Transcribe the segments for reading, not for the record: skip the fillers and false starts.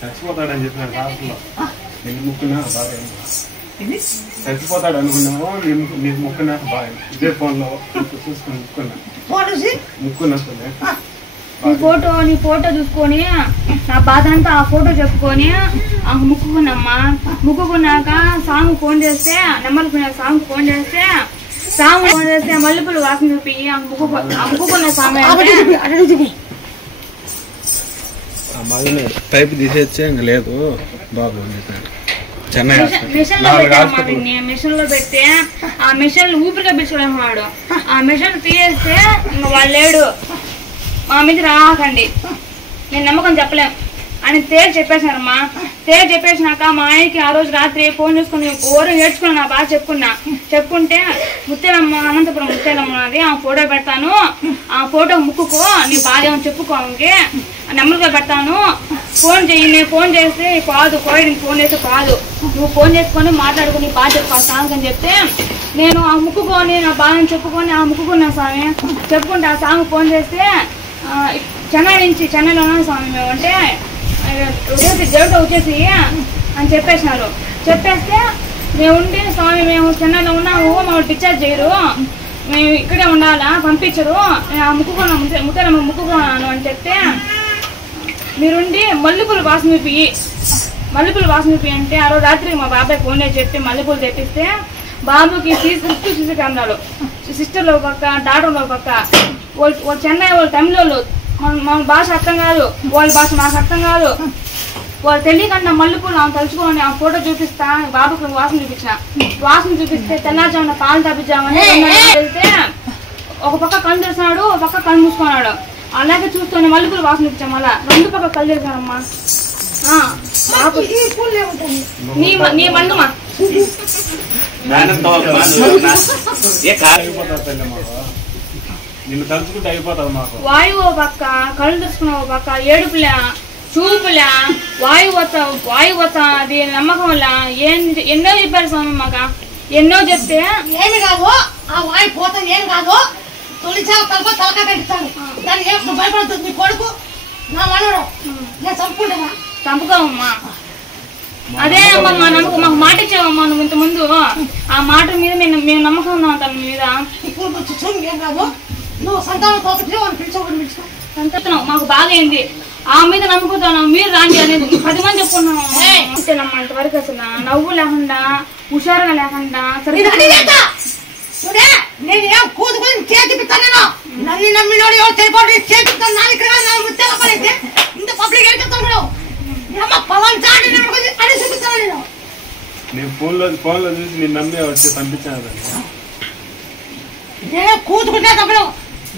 చచ్చిపోతాడని చెప్పిన రాష్ట్రంలో నేను ముక్కున్నా బాగా చచ్చిపోతాడు అనుకున్నాము నీకు ముక్కున్నా బాగా ఇదే ఫోన్ లో చూసుకుని ముక్కున్నా నీ ఫోటో చూసుకొని నా బాధ అంతా ఆ ఫోటో చెప్పుకొని ముక్కుకున్నమ్మా. ముక్కుకున్నాక సాంగ్ ఫోన్ చేస్తే సాంగ్ ఫోన్ చేస్తే మల్లెపూలు వాసన చూపి ముక్కుకున్న సాంగ్ టైప్ తీసేచ్చే ఇంకా లేదు బాబు మిషన్ లో పెడితే ఆ మిషన్ ఊపిరిగా పిలుచుకోలేమన్నాడు. ఆ మిషన్ తీయేస్తే ఇంకా వాళ్ళు లేడు. మా మీద రాకండి, నేను నమ్మకం చెప్పలేం అని తేలి చెప్పేసినారమ్మా. తేలి చెప్పేసినాక మా ఆయనకి ఆ రోజు రాత్రి ఫోన్ చేసుకుని ఓరు నేర్చుకున్నా, నా బాగా చెప్పుకుంటే ముత్తేలమ్మ అనంతపురం ముత్తేలమ్మ అది ఆ ఫోటో పెడతాను, ఆ ఫోటో ముక్కుకో నీ బాధ ఏమని చెప్పుకోనికి నెమ్మదిగా పెడతాను, ఫోన్ చెయ్యి, నేను ఫోన్ చేస్తే కాదు కోయడానికి ఫోన్ చేస్తే కాదు, నువ్వు ఫోన్ చేసుకొని మాట్లాడుకుని బాధ చెప్పుకోవాలి అని చెప్తే నేను ఆ ముక్కుకొని నా బాధను చెప్పుకొని ఆ ముక్కుకున్నా స్వామి. చెప్పుకుంటే ఆ సాంగ్ ఫోన్ చేస్తే చెన్నైలో ఉన్నాను స్వామి మేము అంటే దేవుడు వచ్చేసి అని చెప్పేసినారు. చెప్పేస్తే మేము ఉండి స్వామి మేము చెన్నైలో ఉన్నాము, మమ్మల్ని డిశ్చార్జ్ చేయరు, మేము ఇక్కడే ఉండాలా పంపించరు, ఆ ముత్తేలమ్మ ముక్కుకున్నాను అని చెప్తే మీరుండి మల్లెపూలు వాసన చూపి అంటే ఆ రోజు రాత్రి మా బాబాయ్ ఫోన్ చేసి చెప్పి మల్లెపూలు తెప్పిస్తే బాబుకి సీసీ కెమెరాలు సిస్టర్లు ఒక పక్క డాక్టర్లు ఒక పక్క వాళ్ళు చెన్నై వాళ్ళు తమిళ వాళ్ళు మన భాష అర్థం కాదు, వాళ్ళ భాష మాకు అర్థం కాదు. వాళ్ళు తెలియకుండా మల్లెపూలు ఆమె తలుచుకోని ఆ ఫోటో చూపిస్తా బాబుకి వాసన చూపిస్తే తెల్లారుజామున పాలు తప్పించామని వెళ్తే ఒక పక్క కళ్ళు తెరిచినాడు, ఒక పక్క కళ్ళు మూసుకున్నాడు. అలాగే చూస్తూనే మల్లెపూలు వాసన చూపించాం. మళ్ళా రెండు పక్క కళ్ళు తెరిచారమ్మా. నీ మందుమా వాయువు పక్క కళ్ళు తెరుచుకున్న పక్క ఏడుపులా చూపులా వాయువు అది నమ్మకం వల్ల ఎన్నో చెప్పారు స్వామి మాకు, ఎన్నో చెప్తే ఏమి కాదు ఆ వాయు పోతా ఏం కాదు తొలిచాల తలప తలకా పెట్టిస్తాను దాన్ని ఏం భయపడుతుంది నీ కొడుకు నా మనవడు నేను చంపుకుంటావా చంపుకోవమ్మా. అదే అమ్మా నమ్మకం మాకు మాట ఇచ్చావమ్మా నువ్వు ఇంత ముందు, ఆ మాట మీద మేము నమ్మకం ఉన్నాం తన మీద. ఇప్పుడు ఏం కాదు నువ్వు సంతానం తోపి సంతానం మాకు బాగైంది, ఆ మీద నమ్ముకుంటాను మీరు రాండి అనేది 10 మంది చెప్పుకున్నాము. అంతేనమ్మా ఇంతవరకు అసలు నవ్వు లేకుండా హుషారుగా లేకుండా నేనేం కూతుకొని చేతిపిస్తాను నన్ను నమ్మినోడు ఎవరు చేయబడి చేపిస్తాను నాలుగు ఇంత పబ్లిక్ చెప్తాను నేను ఫోన్ లో చూసి నేను నమ్మే వచ్చి పంపించాను. నేను కూతుకుంటే తప్పుడు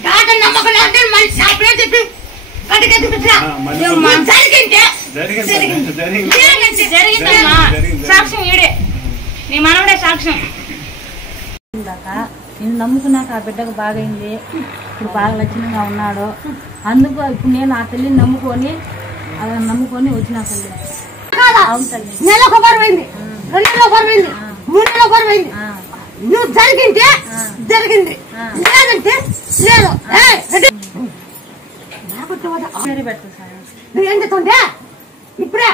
డాట నమ్మకం లేకపోతే నా పేరు చెప్పి కటికే చూపించా జరిగిందమ్మా. సాక్ష్యం ఈడే నీ మనవడే సాక్ష్యం. నేను నమ్ముకున్నాక ఆ బిడ్డకు బాగైంది, ఇప్పుడు బాగా లక్షణంగా ఉన్నాడు. అందుకు ఇప్పుడు నేను ఆ తల్లిని నమ్ముకొని వచ్చిన తల్లి. నెలకు బరువైంది, 2 నెలలకు బరువైంది, 3 నెలలకు బరువైంది. నువ్వు జరిగింటే జరిగింది, లేదంటే లేదు. నువ్వు ఏం చెప్తుంటే ఇప్పుడే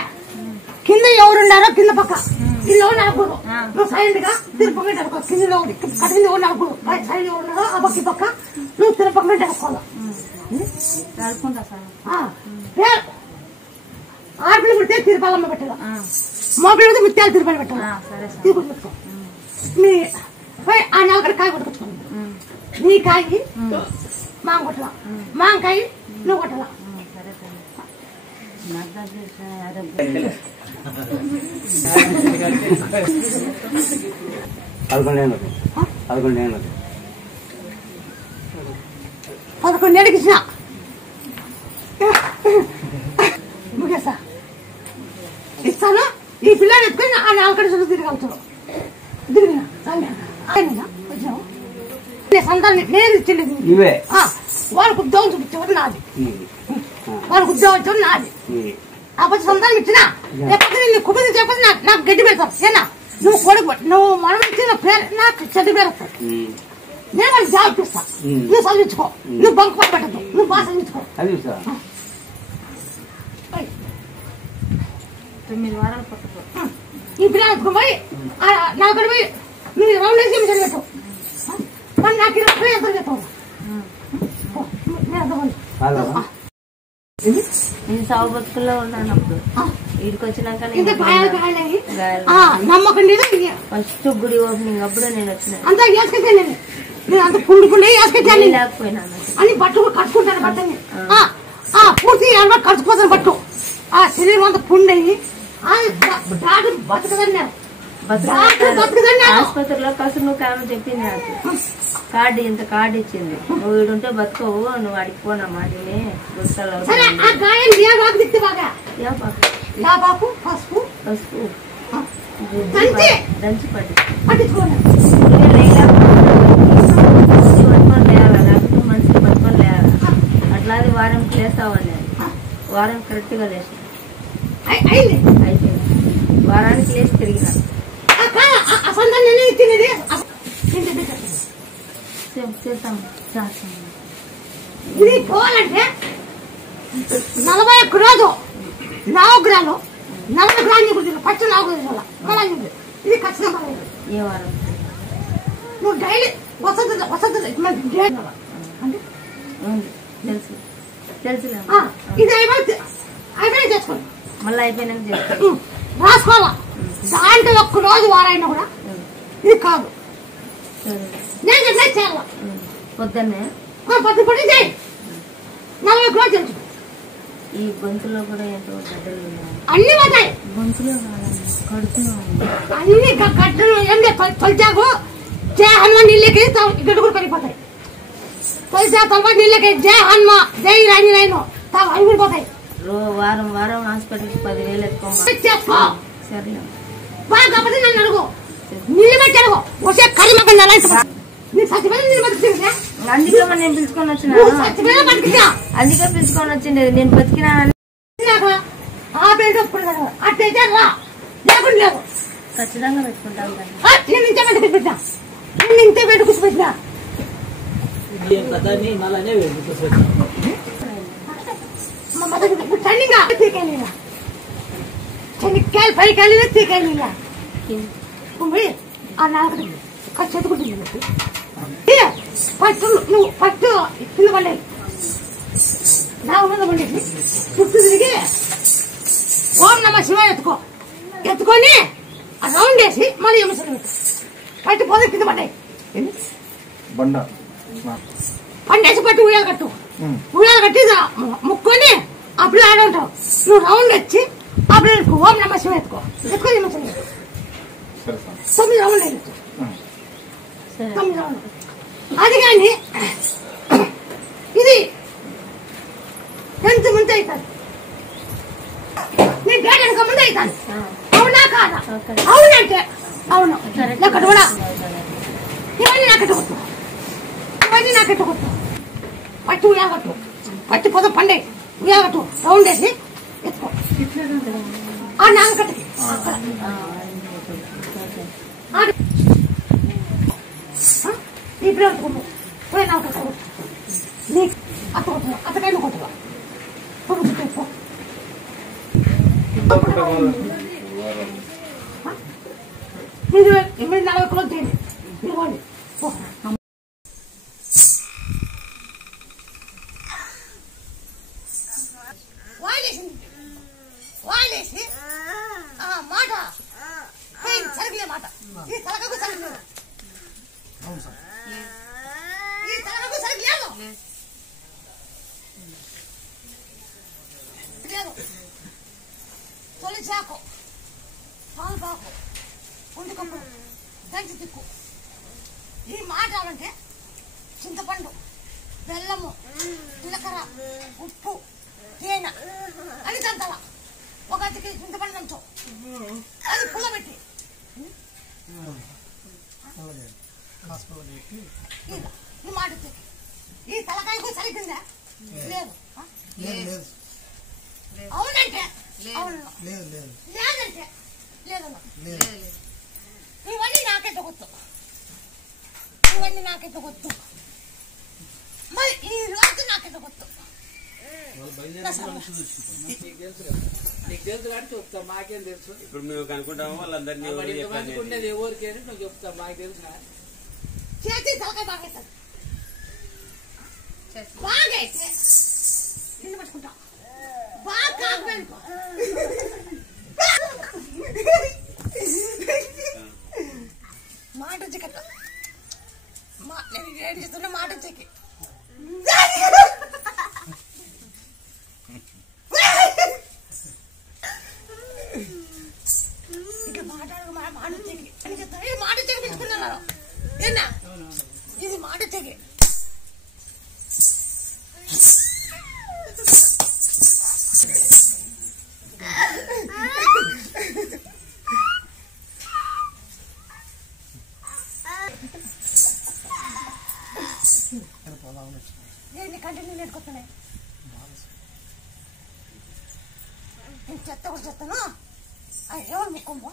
కింద ఎవరున్నారో కింద పక్క కింద నడకూడదు, నువ్వు సైలెంట్ గా తిరుపతి నడుకో. కింద కట్టింది ఎవరు నడకూడదు, సైడ్ ఎవరున్నారో ఆ పక్క పక్క నువ్వు తిరుపతి నడుకోవాలి. ఆడపిల్ల పుడితే తిరుపాలమ్మ పెట్టాలి, మోపిల్ల పుడితే ముత్యాలు తిరుపతి పెట్టాలి. తిరుపతి పెట్టుకో. మీ ఆ నలకడ కాయ కొట్టుకొచ్చుకోండి. నీ కాయి మాంగ కొట్టలా, మాంకాయ నువ్వు కొట్టలా. పదకొండేళ్ళకి ఇచ్చిన ముగేసా ఇస్తాను. ఈ పిల్లని ఎత్తుకొని ఆ నాలుగడ చుట్టూ తిరగలుగుతాడు. తిరిగినా వచ్చినావు సంతాన్ని నేను ఇచ్చింది. వాళ్ళకు ఉద్యోగం చూపించేవాడు నాది, వాళ్ళకు ఉద్యోగం వచ్చేవాడు నాది. ఆ పచ్చి సంతానం ఇచ్చినా లేకపోతే నేను కుటుంబం చెప్పి నాకు గడ్డి పెడతావు. ఏనా నువ్వు కొడుకు నువ్వు మనం ఇచ్చిన పేరు నాకు చెడ్డ పేరు వస్తాడు. నేను వాళ్ళకి జాబ్ ఇస్తా, నువ్వు చదివించుకో, నువ్వు బంక్ పట్టదు, నువ్వు బాగా చదివించుకో. 9 వారాలు పట్టుకో. ఈ పిల్లలు ఎత్తుకో పోయి నాకు పోయి నువ్వు రౌండ్ వేసి చదివేట్టు, మరి నాకు ఎంత చెప్తావు. నేను సాగు బతుకుల్లో ఉన్నాను అప్పుడు. వీడికి వచ్చినాక నమ్మకం ఫస్ట్ గుడి ఓపెనింగ్ అప్పుడు నేను వచ్చిన అంతా వేసుకొచ్చాను, నేను అంత పుండుకుండే వేసుకొచ్చాను లేకపోయినాను అని బట్టు కట్టుకుంటాను. బట్టని పూర్తి అలవాటు కట్టుకోతాను. బట్టు ఆ శరీరం అంతా పుండయి బతకదన్నారు. ఆసుపత్రిలో కసురు నువ్వు కామని చెప్పింది నాకు. కార్డు ఇంత కార్డు ఇచ్చింది, నువ్వు వీడుంటే బతుకోవు, నువ్వు అడిగి పోనా మాటిని గుర్తలు పసుపు దంచి పట్టుకొని లేయాలా, లేకపోతే మనిషికి పట్టుకొని లేయాలా. అట్లా అది వారంకి లేస్తావని వారం కరెక్ట్ గా లేచి అయిపోయింది. వారానికి లేచి తిరిగినా ఇది పోవాలంటే 41 రోజు నవగ్రహాలు 40 గ్రాములు ఫస్ట్ నవగ్రహాలు ఇది ఖచ్చితంగా ఏ వారం నువ్వు డైలీ వసతి తెలుసు తెలుసు ఇది అయిపోయి చేసుకోండి. మళ్ళీ అయిపోయినాక రాసుకోవాలా. దాంట్లో 1 రోజు వారైనా కూడా ఇది కాదు. నేను చెప్పిన చేయాల పొద్దున్నే పొద్దు పొడి చేయి 40 రోజు తెలుసు. ఈ గొంతులో కూడా ఎంతో గడ్డలు అన్ని పోతాయి. గొంతులో కడుపులో అన్ని గడ్డలు ఏం తొలిచాకు జయ హనుమాన్ నీళ్ళకి గడ్డ కూడా పడిపోతాయి. తొలిచా తర్వాత నీళ్ళకి జయ హనుమా జై రాజీనాయను అవి కూడా పోతాయి. వారం వారం హాస్పిటల్కి 10,000 చేసుకో. సరే బాగా కాకపోతే నన్ను అడుగు, నీళ్ళు పెట్టి అడుగు. వచ్చే కరిమకం నీకు సత్యమైన నీళ్ళు బతికిందా? అందుకే నేను పిలుచుకొని వచ్చిన, సత్యమైన బతికిందా? అందుకే పిలుచుకొని వచ్చిండేది. నేను బతికినా అట్టయితే రా, లేకుండా లేదు. ఖచ్చితంగా పెట్టుకుంటాను. నేను ఇంతే పెట్టి పెట్టినా, నేను ఇంతే పెట్టి కూర్చోబెట్టినా. చెనిక్కాయలు పైకి వెళ్ళినా తీకెళ్ళినా ఆ నాలుగు చెతుకుంటుంది. పట్టు నువ్వు పట్టు కింద పండేది నా ఉన్నది పండేది చుట్టూ తిరిగి ఓం నమ శివ ఎత్తుకొని ఆ రౌండ్ వేసి మళ్ళీ ఎమ్మెసలు పెట్టు. పట్టు పోతే కింద పడ్డాయి పండేసి పట్టు ఉయ్యాలు కట్టు. ఉయ్యాలు కట్టి ముక్కొని అప్పుడు ఆడుంటావు. నువ్వు రౌండ్ వచ్చి అప్పుడు ఓం నమ శివ ఎత్తుకొని ఎమ్మెసలు పెట్టు. 9 రౌండ్లు వేయచ్చు. 9 రౌండ్లు అది కానీ ఇది ఎంత ముందు అవుతుంది. నీ డేట్ వెనక ముందు అవుతాను. అవునా కాదా? అవునంటే అవును. నాకట్టు కూడా ఇవన్నీ నాకెట్టుకొచ్చు, ఇవన్నీ నాకెట్టుకొచ్చు. పట్టి ఉయ్యాగట్టు, పట్టి పొద పండే ఉయ్యాగట్టు రౌండ్ వేసి ఎత్తుకో. ఆ నాన్నకట్టుకి ఈ పిల్లలు పోయి నాకు నీకు అత్తకాయలు కొట్టుకో. ఇది 40 కిలోలు తేండి ఇవ్వండి. వాయిలేసి మాట సరిగ్లే మాట ఈ తలకకు సరిగ్లేదు, ఈ తలకకు సరిగ్లేదు లేదు. తొలిచాకు పాల్పాకు పుండుకప్పు దంచి తిక్కు. ఈ మాట అంటే చింతపండు, బెల్లము, జీలకర్ర, ఉప్పు, తేనె అని దంతల. ఒక అతికి చింతపండు దంచు, అది పుల్లబెట్టి ఈ మాట ఈ తలకాయకు సరిగ్గిందా? లేదు. అవునంటే అవును, లేదంటే లేదన్నా. ఇవన్నీ నాకే తగ్గుతావు. ఇవన్నీ నాకైతే ಗೊತ್ತು మరి ఈ రోజు నాకైతే ಗೊತ್ತು నీకు తెలుసు కానీ చెప్తా మాకేం తెలుసు ఇప్పుడు మేము కనుక్కుంటాము వాళ్ళందరినీ అనుకునేది ఎవరికేని నువ్వు చెప్తా మాకు తెలుసు చేతి తలకాయ బాగైతుంది బాగైతే నిన్ను పట్టుకుంటా బాగా కాకపోయినుకో మాట చికెన్ నేను ఏడు చేస్తున్నా మాట చెక్కి ఇట్లా మాట్లాడు మాట చెక్కి అని చెప్తాను ఇది మాట చెక్కి తెచ్చుకున్నాను ఏనా ఇది మాట చెక్కి కంటిన్యూ నేర్కొస్తున్నాయి నేను చెత్త కూడా చెప్తాను ఎవరు ముక్కుంపో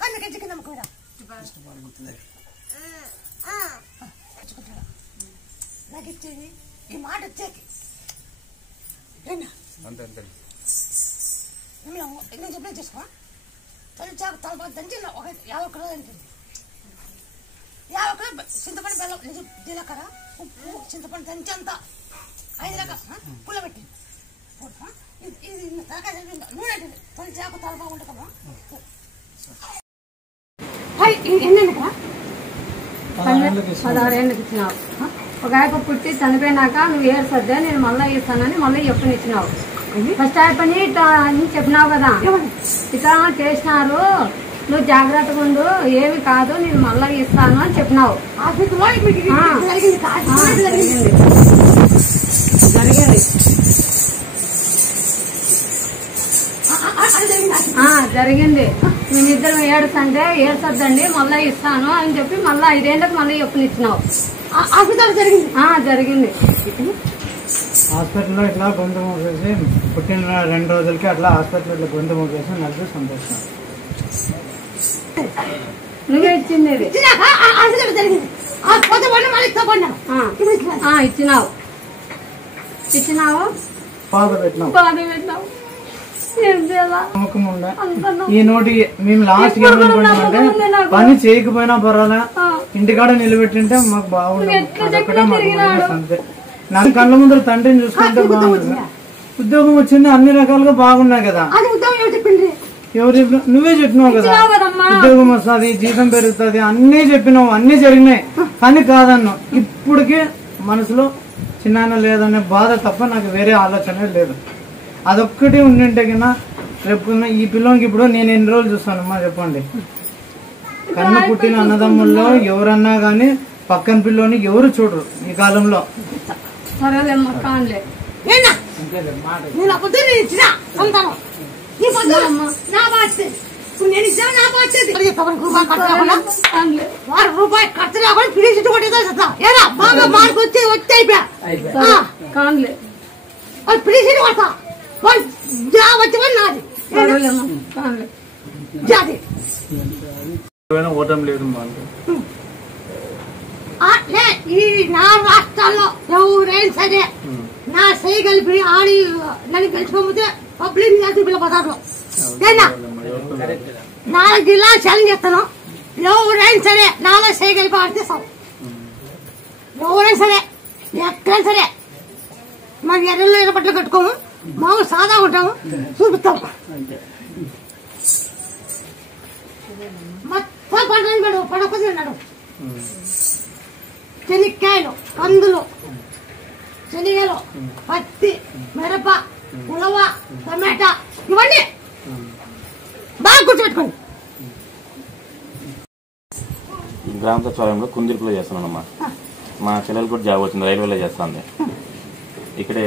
కన్ను కెజ్జికి నమ్మకం నాకు ఇచ్చేది ఈ మాట వచ్చేకి నేను చెప్పిన చేసుకో తల్లి చాకు తలపాటు దంచి ఒక 50 కిలోలు అంటుంది 50 కిలో చింతపండు బెల్లం జీలకర్ర ఉప్పు చింతపండు దంచి అంతా 5 రకాల పుల్ల పెట్టి ఇది తలకాయ నూనె అంటుంది తల్లి చాకు తలపాటు ఉంటుందమ్మా ఎన్ని 16 ఏళ్ళకి ఇచ్చినావు ఒక ఆయప పుట్టి చనిపోయినాక నువ్వు ఏర్సద్దా నేను మళ్ళీ ఇస్తానని మళ్ళీ ఎప్పుడు ఇచ్చినావు ఫస్ట్ ఆయపని అని చెప్పినావు కదా ఇట్లా చేసినారు నువ్వు జాగ్రత్తగా ఉండు ఏమి కాదు నేను మళ్ళీ ఇస్తాను అని చెప్పినావు జరిగింది మేమిద్దరం ఏడ్చొద్దండి మళ్ళీ ఇస్తాను అని చెప్పి మళ్ళీ 5 ఏళ్ళకి మళ్ళీ ఎప్పుడు ఇచ్చినావు జరిగింది హాస్పిటల్లో ఇట్లా గొంతు మూసేసి పుట్టిన 2 రోజులకి అట్లా హాస్పిటల్లో గొంతు మూసేసి నడిపి సంతోషం నువ్వే ఇచ్చింది ఇచ్చినావు పాద పెట్టినావు నమ్మకం ఉండే ఈ నోటి మేము లాస్ట్ ఏమనుకుంటామంటే పని చేయకపోయినా పర్వాలే ఇంటికాడ నిలబెట్టింటే మాకు బాగుండదు అదొక్కటే మాకు అంతే నాకు కళ్ళ ముందు తండ్రిని చూసుకుంటే బాగుంటుంది ఉద్యోగం వచ్చింది అన్ని రకాలుగా బాగున్నాయి కదా ఎవరు నువ్వే చెప్పినావు కదా ఉద్యోగం వస్తుంది జీతం పెరుగుతుంది అన్ని చెప్పినావు అన్ని జరిగినాయి కానీ కాదన్నావు ఇప్పటికే మనసులో చిన్న లేదనే బాధ తప్ప నాకు వేరే ఆలోచన లేదు అదొక్కటి ఉండింటే కన్నా రేపు ఈ పిల్లోనికి ఇప్పుడు నేను ఎన్ని రోజులు చూస్తానమ్మా చెప్పండి కన్ను పుట్టిన అన్నదమ్ముల్లో ఎవరన్నా గానీ పక్కన పిల్లోని ఎవరు చూడరు ఈ కాలంలో రూపాయి ఖర్చు లేకుండా పిలిచి బాగా మార్పు వచ్చి అయిపోయా పిలిచి కొడతా ఓటం లేదు ఈ నా రాష్ట్రాల్లో ఎవరైనా సరే నా సై కలిపి ఆడి నన్ను గెలుచుకోకపోతే పబ్లిక్ పిల్ల బజార్లో 4 జిల్లాలు ఛాలెంజ్ చేస్తాను ఎవరైనా సరే నాలో సై కలిపి ఆడితే సార్ ఎవరైనా సరే ఎక్కడైనా సరే మాకు ఎర్రలు బట్టలు కట్టుకోము మామూలు సాదా ఉంటాము చూపిస్తాం మొత్తం పంటలు పడకపోతే ఉన్నాడు చెనిక్కాయలు కందులు శనగలు పత్తి మిరప ఉలవ టమాటా ఇవన్నీ బాగా గుర్తుపెట్టుకోండి గ్రామ సచివాలయంలో కుందిర్పులో చేస్తున్నానమ్మా మా చెల్లెలు కూడా జాబ్ వచ్చింది రైల్వేలో చేస్తుంది ఇక్కడే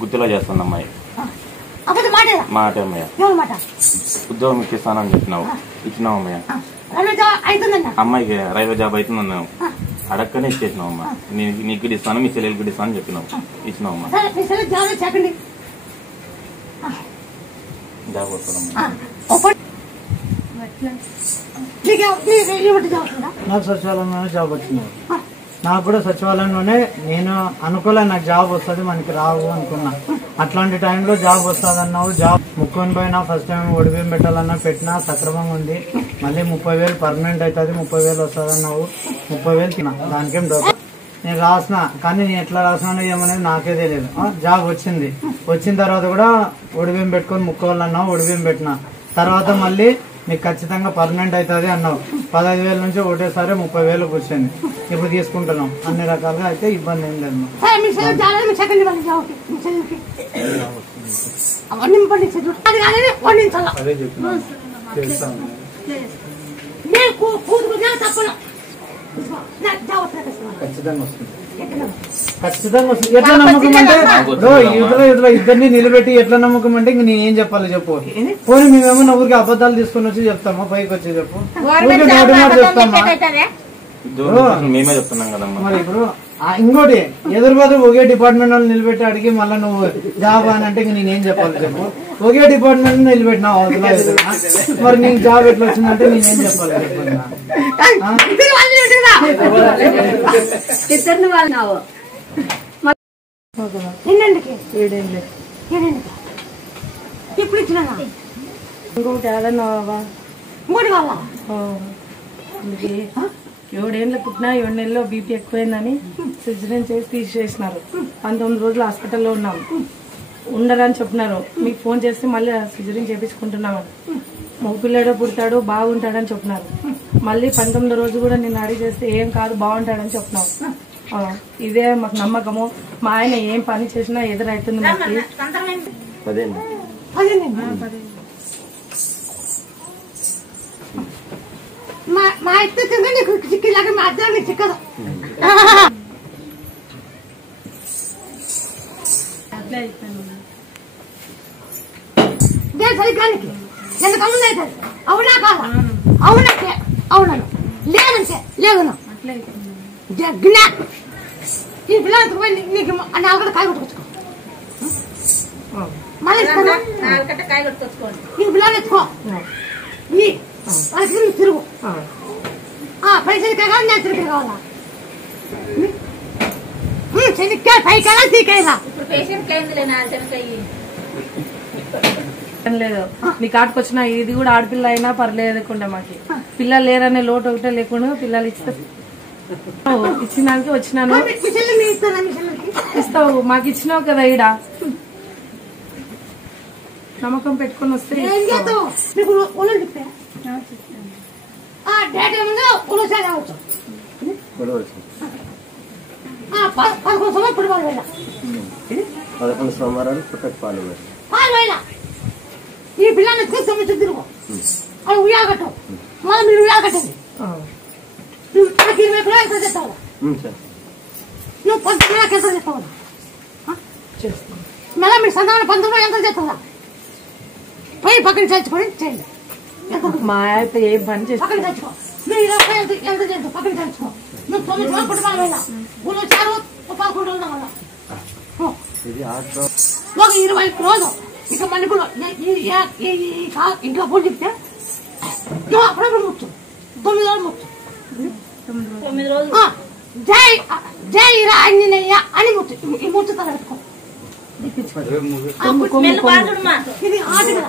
గుత్తిలో చేస్తుంది అమ్మాయి మాట అమ్మయ్య ఉద్యోగం ఇస్తానని చెప్పినావు ఇచ్చినావు అమ్మయ్య అమ్మాయికి రైల్వే జాబ్ అవుతుందన్నావు అడక్కనే ఇచ్చేసినావు అమ్మా నీకు కూడా ఇస్తాను మీ చెల్లెలు కూడా ఇస్తాను చెప్పినావు ఇచ్చినావు అమ్మా జాబ్ వస్తుందమ్మా నాకు సచివాలయంలో జాబ్ వచ్చింది నాకు కూడా సచివాలయంలోనే నేను అనుకోలే నాకు జాబ్ వస్తుంది మనకి రావు అనుకున్నా. అట్లాంటి టైంలో జాబ్ వస్తుంది అన్నావు. జాబ్ ముక్కుని పోయినా ఫస్ట్ టైం ఒడిబియ్యం పెట్టాలన్నా పెట్టినా సక్రమంగా ఉంది. మళ్ళీ 30,000 పర్మనెంట్ అవుతుంది, 30,000 వస్తుంది అన్నావు. 30,000 తిన్నా, దానికేం డౌట్. నేను రాసిన, కానీ నేను ఎట్లా రాసినానో ఏమనేది నాకే తెలియదు. జాబ్ వచ్చింది. వచ్చిన తర్వాత కూడా ఒడిబియ్యం పెట్టుకొని ముక్కోవాలన్నావు, ఒడిబియ్యం పెట్టినా. తర్వాత మళ్ళీ నీకు ఖచ్చితంగా పర్మనెంట్ అవుతుంది అన్నావు. 15,000 నుంచి ఒకటేసారి 30,000 వచ్చింది. ఇప్పుడు తీసుకుంటున్నాం. అన్ని రకాలుగా అయితే ఇబ్బంది ఏం లేదు. ఖచ్చితంగా వస్తుంది. ఎట్లా నమ్మకం అంటే ఇట్లా ఇద్దరిని నిలబెట్టి ఎట్లా నమ్మకం అంటే ఇంక నేను ఏం చెప్పాలి చెప్పు. పోనీ మేమేమన్నా ఊరికి అబద్ధాలు తీసుకొని వచ్చి చెప్తామా? పైకి వచ్చి చెప్పు. చెప్తామా? మేమే చెప్తున్నాం కదమ్మా. మరి ఇప్పుడు ఇంకోటి ఎదురుబాటు ఒకే డిపార్ట్మెంట్ వాళ్ళు నిలబెట్టి అడిగి మళ్ళీ నువ్వు జాబ్ అని అంటే నేనేం చెప్పాలి చెప్పు. ఒకే డిపార్ట్మెంట్ నిలబెట్టినావు అవతల ఎదురుగా, మరి నీకు జాబ్ ఎట్లా వచ్చిందంటే నేనేం చెప్పాలి చెప్పు. ఇద్దరిని వాళ్ళనావు ఇప్పుడు ఇచ్చిన ఇంకోటి ఏదన్నా ఇంకోటి వాళ్ళ 7 పుట్టినా 7 నెలల్లో బీపీ ఎక్కువైందని సిజరీన్ చేసి తీసేసినారు. 19 రోజులు హాస్పిటల్లో ఉన్నాం. ఉండరని చెప్పినారు. మీకు ఫోన్ చేస్తే మళ్ళీ సిజరీన్ చేపించుకుంటున్నామని. మగ పిల్లడో పుడతాడు బాగుంటాడని చెప్పినారు. మళ్ళీ 19వ రోజు కూడా నేను అడిగి చేస్తే ఏం కాదు బాగుంటాడని చెప్పినావు. ఇదే మాకు నమ్మకము. మా ఆయన ఏం పని చేసినా ఎదురైతుంది మాకు. మా ఇద్దరు కింద నీకు చిక్కిలాగా మా అద్దరు నీకు చిక్కదు. సరిగ్గానికి ఎందుకు అవునైతే అవునా కాదా? అవునంటే అవునను, లేదంటే లేదను. ఈ పిల్లలకి పోయి నీకు 4 గంటల కాయ కొట్టుకొచ్చుకో. మళ్ళీ కాయ కొట్టుకొచ్చుకోండి. నీకు పిల్లలు ఎత్తుకో. వాళ్ళకి నువ్వు తిరుగు. పైసలకే కాదు, నేను తిరిగి కావాలా? శనిక్కాయ పైకాయలా తీకాయలా? ఇప్పుడు పేషెంట్ లేదు. నీ కాటుకు వచ్చిన ఇది కూడా ఆడపిల్ల అయినా పర్లేదుకుండా మాకి పిల్లలు లేరనే లోటు ఒకటే లేకుండా పిల్లలు ఇచ్చినానికి వచ్చినాను. ఇస్తావు, మాకు ఇచ్చినావు కదా. ఈడ నమ్మకం పెట్టుకుని వస్తే ఈ పిల్లల్ని 9 తిరుగు. అది ఉయ్యాల కట్టు. మళ్ళీ మీరు ఉయ్యాల కట్టండి. నువ్వు 20 కిలో ఎంత చేస్తావు? నువ్వు 10 కిలో ఎంత చేస్తావు? మళ్ళీ మీరు సంతానం 19 ఎంత చేస్తావా? పోయి పక్కన చచ్చుకొని చేయండి. మా అయితే ఏ పని చేసి పక్కన చచ్చుకో. నువ్వు 20 ఎంత చేస్తావు? పక్కన చచ్చుకో. నువ్వు 9 కిలో కుటుంబాలు వెళ్ళా. ఊళ్ళో చారు 11 రోజులు వల్ల ఒక 20 రోజు ఇక మళ్ళీ కూడా ఇంట్లో పూలు చెప్తే నువ్వు అప్పుడప్పుడు ముచ్చు. 9 రోజులు ముచ్చు. 9 రోజులు జై జై ఆంజనేయ అని ముచ్చు. ఈ ముచ్చు తల పెట్టుకో. ఇది ఆట కదా,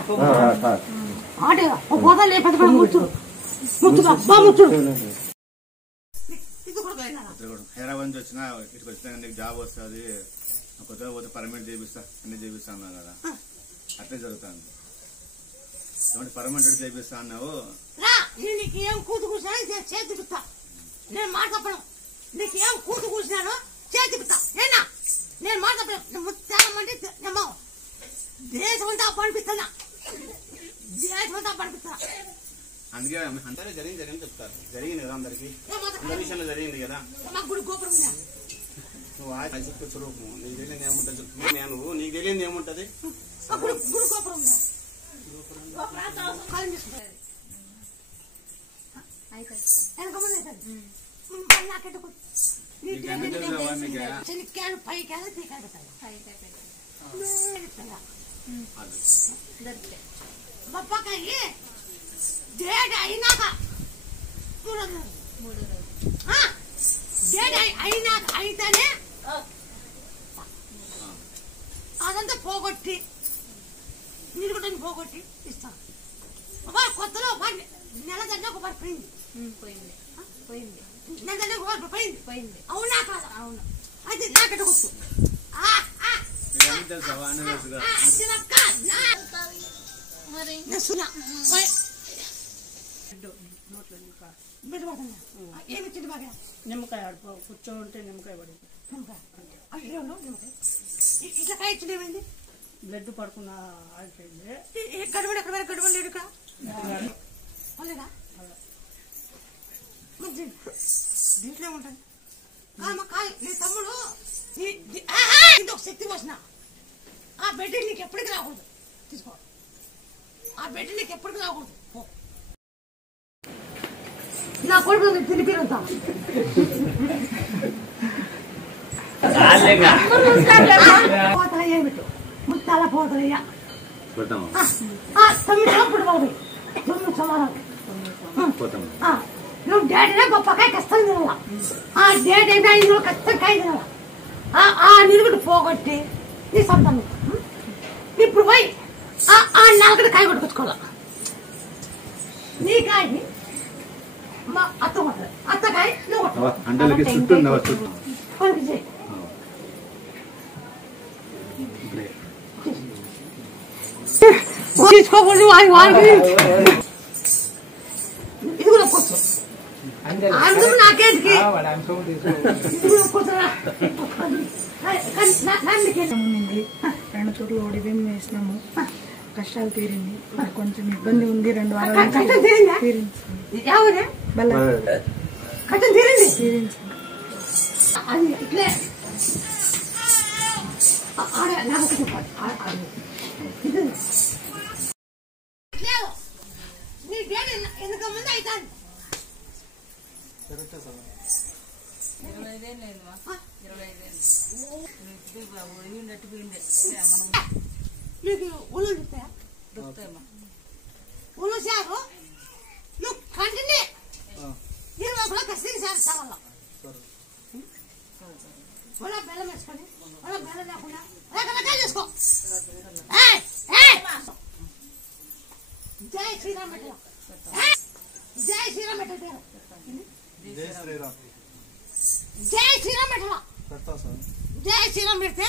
ఆట కదా. ఒక పోతా లేకపోతే కూడా ముచ్చుడు ముచ్చుగా బా ముచ్చుడు. హైదరాబాద్ నుంచి వచ్చినా ఇక్కడికి వచ్చినా నీకు జాబ్ వస్తుంది, కొత్తగా పోతే పర్మనెంట్ చేపిస్తా అన్ని చేపిస్తా అన్నావు కదా. అట్లే జరుగుతుంది. పర్మనెంట్ చేపిస్తా అన్నావు. నీకు ఏం కూతు కూర్చున్నా చేతిపిస్తా. నేను మాట తప్పను. నీకు ఏం కూతు కూర్చున్నానో చేతిపిస్తా. నేనా నేను మాట తప్పను. తేమంటే దేశమంతా పంపిస్తున్నా. దేశమంతా పంపిస్తున్నా. అందుకే అందరూ జరిగింది చెప్తారు. జరిగింది కదా అందరికి. అందరి విషయంలో జరిగింది కదా. మాకు గుడి గోపురం ఉందా? నువ్వు చెప్తే స్వరూపం నీకు తెలియదు ఏముంటుంది చెప్పు. నువ్వు నీకు తెలియదు ఏముంటది? గుడి గోపురం ఉందా? శనిక్కాయలు పైకాయలు తీకాయలు బొప్పకాయ డేట్ అయినాక 3 రోజులు అయితేనే అదంతా పోగొట్టి మీరు కూడా పోగొట్టి ఇస్తాను. కొత్తలో నెల దగ్గర ఒక పోయింది నెల దగ్గర ఒక పోయింది. అవునా కాదా? అవును. అయితే నాకట గుర్తు ఏమిచ్చింది బాగా నిమ్మకాయ కూర్చోంటే నిమ్మకాయ పడింది. ఇట్లా కాయ ఇచ్చింది ఏమైంది? బ్లడ్ పడుకున్న ఆగిపోయింది. గడవడు ఎక్కడ వరకు గడవలు లేడు ఇక్కడ లేదా మంచి దీంట్లో ఉంటుంది. నీ తమ్ముడు ఇంకొక శక్తి పోసిన ఆ బెడ్ నీకు ఎప్పటికి రాకూడదు. తీసుకో ఆ బెడ్ నీకు ఎప్పటికి రాకూడదు. నా కొడుకు తిరిగిరంతా పోతల ఏమిటో ముత్తాల పోతలయ్యా 9 అప్పుడు బాబు 9 సమానం. నువ్వు డేటనే గొప్పకాయ కష్టం తినాల. ఆ డేట్ అయితే 5 రోజులు కష్టం కాయ తినాల. ఆ నిలుగుడు పోగొట్టి నీ సొంతం ఇప్పుడు పోయి ఆ నలకడ కాయ కొట్టుకొచ్చుకోవాలి. నీ కాయని మా అత్త కొట్టదు. అత్తకాయ నువ్వు తీసుకోకూడదు. ఇది కూడా కూర్చో అందరూ నాకేంటికి రెండు చోట్ల ఓడిపోయి వేసినాము. కష్టాలు తీరింది. కొంచెం ఇబ్బంది ఉంది. 2 వారాలు తీరింది. ఇట్లే నీ డేట్ ఎందుకు ముందు అవుతాను. 25 నీకు ఊళ్ళు చెప్తాయా? ఊళ్ళు సారు నువ్వు కంటిన్యూ 20 కూడా కసి సార్ ఒలా బెల్లం వేసుకొని ఒలా బెల్లం లేకుండా రకరకాలు చేసుకో. జై శ్రీరామ్ పెట్ట జై శ్రీరామ్ పెట్ట జై శ్రీరామ్ పెట్ట జై శ్రీరామ్ పెడితే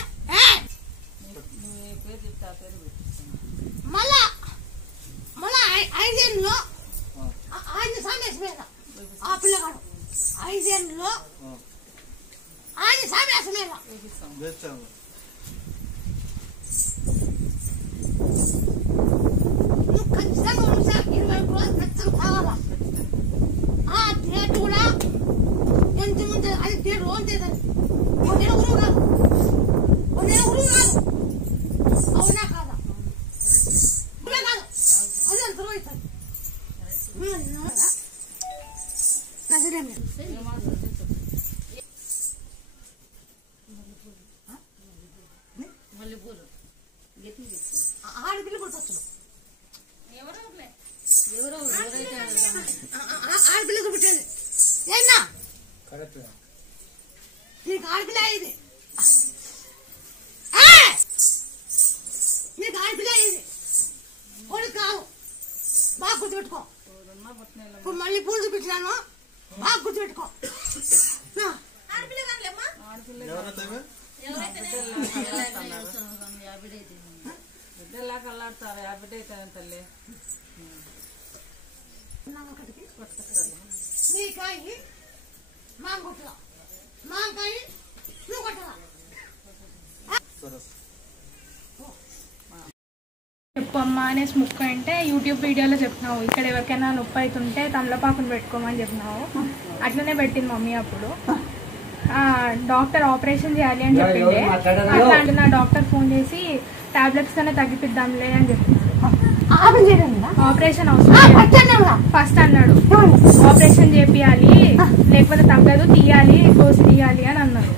మళ్ళా 5 ఏళ్ళలో 5 సామేసి మీద ఆ పిల్లగాడు 5 ఏళ్ళలో 5 సామేసి మీద నువ్వు ఖచ్చితంగా 20 రోజులు ఖచ్చితంగా కావాలా. ఆ డేట్ కూడా ఎంత ముందు అది డేట్ ఓన్ చేయాలి. ఒకే ఊరు కాదు అవునా కాదా? కాదు అది ఎంత అవుతుంది. ఆడపిల్ల పుట్టచ్చు. ఆడపిల్లకి పుట్టేది ఏనా నీకు ఆడపిల్ల అయ్యేది. నీకు ఆడపిల్ల అయ్యేది కొడుకు కాదు. బాగా గుర్తుపెట్టుకో. ఇప్పుడు మళ్ళీ పూలు చూపించినాను. బాగా గుర్తుపెట్టుకో. బిడ్డలాగా అల్లాడతారు. 50 అవుతాను తల్లి. నీ కాయి మాం కొట్టలా. మాం కాయి నువ్వు కొట్టలా. చెప్పమ్మా అనేసి ముక్క అంటే యూట్యూబ్ వీడియోలో చెప్పినావు. ఇక్కడ ఎవరికైనా నొప్పి అవుతుంటే తమలపాకును పెట్టుకోమని చెప్పినావు. అట్లనే పెట్టింది మమ్మీ. అప్పుడు డాక్టర్ ఆపరేషన్ చేయాలి అని చెప్పిండే. అట్లా అంటే నా డాక్టర్ ఫోన్ చేసి టాబ్లెట్స్ తోనే తగ్గిపిద్దాంలే అని చెప్పింది. ఆపరేషన్ అవసరం ఫస్ట్ అన్నాడు. ఆపరేషన్ చేపియాలి లేకపోతే తగ్గదు, తీయాలి, కోసి తీయాలి అని అన్నాడు.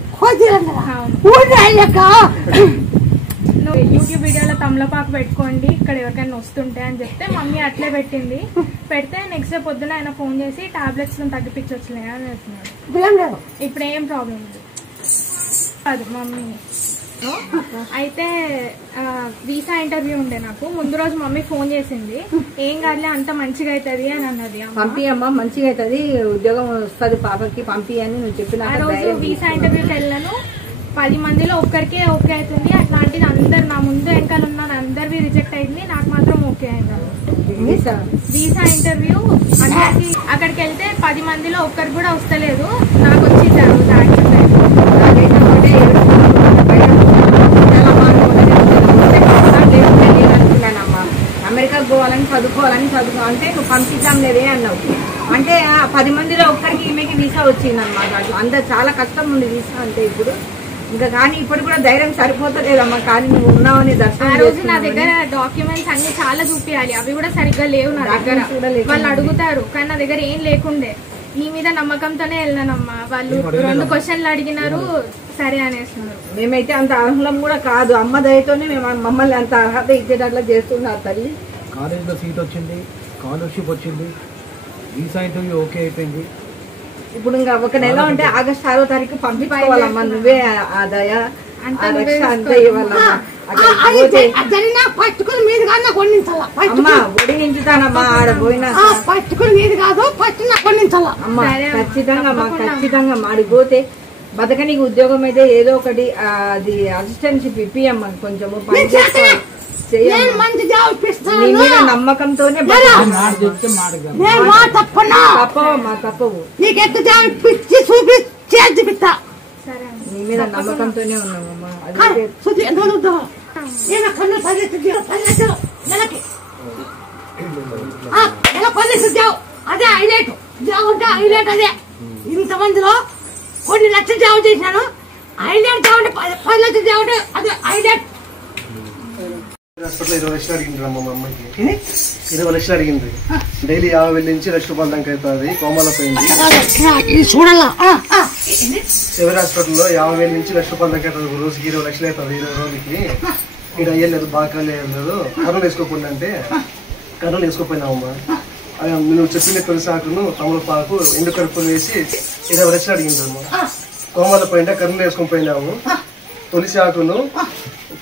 యూట్యూబ్ వీడియోలో తమలపాకు పెట్టుకోండి ఇక్కడ ఎవరికైనా వస్తుంటే అని చెప్తే మమ్మీ అట్లే పెట్టింది. పెడితే నెక్స్ట్ డే పొద్దున ఆయన ఫోన్ చేసి టాబ్లెట్స్ తగ్గిపించొచ్చులే అని చెప్తున్నాడు. ఇప్పుడు ఏం ప్రాబ్లం లేదు. అది మమ్మీ అయితే వీసా ఇంటర్వ్యూ ఉండే నాకు. ముందు రోజు మమ్మీ ఫోన్ చేసింది, ఏం కాదులే అంత మంచిగా అవుతుంది అని అన్నది. పంపియమ్మా, మంచిగా అవుతుంది, ఉద్యోగం వస్తుంది పాపకి, పంపి అని నువ్వు చెప్పిన. ఆ రోజు వీసా ఇంటర్వ్యూకి వెళ్ళాను. 10 మందిలో ఒక్కరికే ఓకే అవుతుంది. అట్లాంటిది అందరు నా ముందు వెనకాల ఉన్నారు, అందరివి రిజెక్ట్ అయింది, నాకు మాత్రం ఓకే అయింది. వీసా ఇంటర్వ్యూ అందరికి అక్కడికి వెళ్తే 10 మందిలో ఒక్కరికి కూడా వస్తలేదు, నాకు వచ్చింది ఆ రోజు అనుకున్నానమ్మా. అమెరికాకు పోవాలని చదువుకోవాలని అంటే నువ్వు పంపించాం లేదే అన్నావు. అంటే 10 మందిలో ఒక్కరికి ఈమెకి వీసా వచ్చింది అనమాట. అందరు చాలా కష్టం ఉంది వీసా అంటే ఇప్పుడు. ఇంకా కానీ ఇప్పుడు కూడా ధైర్యం సరిపోతలేదమ్మా. కానీ నువ్వు ఉన్నావని దర్శనం. ఆ రోజు నా దగ్గర డాక్యుమెంట్స్ అన్ని చాలా చూపించాలి, అవి కూడా సరిగ్గా లేవు నా దగ్గర. వాళ్ళు అడుగుతారు కానీ నా దగ్గర ఏం లేకుండే. నీ మీద నమ్మకంతోనే వెళ్ళానమ్మా. వాళ్ళు 2 క్వశ్చన్లు అడిగినారు, సరే అనేస్తున్నారు. మేమైతే అంత అర్హులం కూడా కాదు, అమ్మ దయతోనే మేము మమ్మల్ని అంత అర్హత ఇచ్చేటట్లా చేస్తున్నారు తల్లి. కాలేజీలో సీట్ వచ్చింది, స్కాలర్షిప్ వచ్చింది, వీసా ఇంటర్వ్యూ ఓకే అయిపోయింది. ఇప్పుడు ఇంకా 1 నెల ఉంటే ఆగస్టు 6వ తారీఖు పంపించుకోవాలమ్మా. నువ్వే ఆదాయ అంతే ఇవ్వాలమ్మా. పట్టుకుని మీద కాదు కొన్నించాలా అమ్మా, ఒడి నించుతానమ్మా ఆడ పోయినా. పట్టుకుని మీద కాదు పట్టిన కొన్నించాలా అమ్మా. ఖచ్చితంగా అమ్మా, ఖచ్చితంగా మాడిపోతే బతకనికి ఉద్యోగం అయితే ఏదో ఒకటి అది అసిస్టెంట్షిప్ ఇప్పియమ్మా. కొంచెము నీ మీద నమ్మకంతోనే తప్పవమ్మా, తప్పవు. నీ మీద నమ్మకంతోనే ఉన్నామమ్మా. అదే హైలైట్ జాబ్ అంటే హైలైట్. అదే ఇంతమందిలో కొన్ని లక్షలు జాబ్ చేసినాను. హైలైట్ జాబ్ అంటే 10 లక్షలు జాబ్ అంటే అదే హైలైట్. హాస్పిటల్ 20 లక్షలు అడిగింది అమ్మ. మా అమ్మకి 20 లక్షలు అడిగింది. డైలీ 50,000 నుంచి 1,00,000 రూపాయల దాకా అవుతుంది. కోమాలో పోయింది. చూడాలా ఎవరి హాస్పిటల్లో 50,000 నుంచి 1,00,000 రూపాయల దాకా అవుతుంది. రోజుకి 20 లక్షలు అవుతుంది. 20 రోజులకి ఇక్కడ అయ్యలేదు, బాగా లేదు. కర్నూలు వేసుకోకుండా అంటే కర్నూలు వేసుకోపోయినావమ్మా. నువ్వు చెప్పిన తులసాకును తమలపాకు ఎండుకరుపులు వేసి 20 లక్షలు అడిగిందమ్మా. కోమాలో పోయింటే కర్నూలు వేసుకొని పోయినాము. తులసి ఆకును